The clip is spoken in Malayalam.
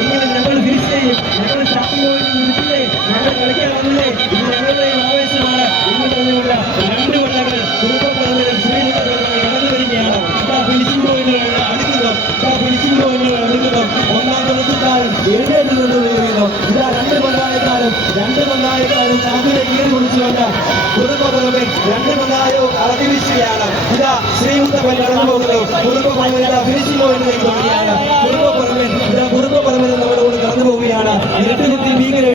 ഇങ്ങനെ ഞങ്ങൾ ഫിനിഷ് ചെയ്യും. ഞങ്ങൾ സ്റ്റാർട്ടിംഗ് പോയിന്റ് നിർത്തില്ലേ, ഞങ്ങൾ കളിക്കാൻ വന്നില്ലേ, ഇത് ഞങ്ങളുടെ ആവേശമാണ് എന്ന് പറഞ്ഞുകൊണ്ട് രണ്ട് വള്ളങ്ങൾ കുടുംബപ്രവർത്തകർ കടന്നു വരികയാണ്. ഫിനിഷിംഗ് പോയിന്റുകൾ അടുക്കുന്നു. ഫിനിഷിംഗ് പോയിന്റുകൾ അടുക്കുന്നു. ഒന്നാം ദിവസക്കാരൻ എഴുന്നേറ്റ് നിന്ന് വീഴുന്നു. ഇതാ രണ്ട് പങ്കാളിക്കാരും ചാമ്പിനെ കീറി കുടിച്ചുകൊണ്ട് കുടുംബപ്രവർത്തകർ രണ്ട് പങ്കാളിയും അളക്കിവീശുകയാണ്. ഇതാ ശ്രീമുത്തപ്പൻ കടന്നു പോകുന്നു. കുടുംബപ്രവർത്തകർ ഫിനിഷിംഗ് പോയിന്റിലേക്ക് തുടങ്ങിയാണ്. കുടുംബപ്പുറമെ നമ്മുടെ കൂടെ കടന്നു പോവുകയാണ്. ഇരട്ടുകുത്തി ഭീകര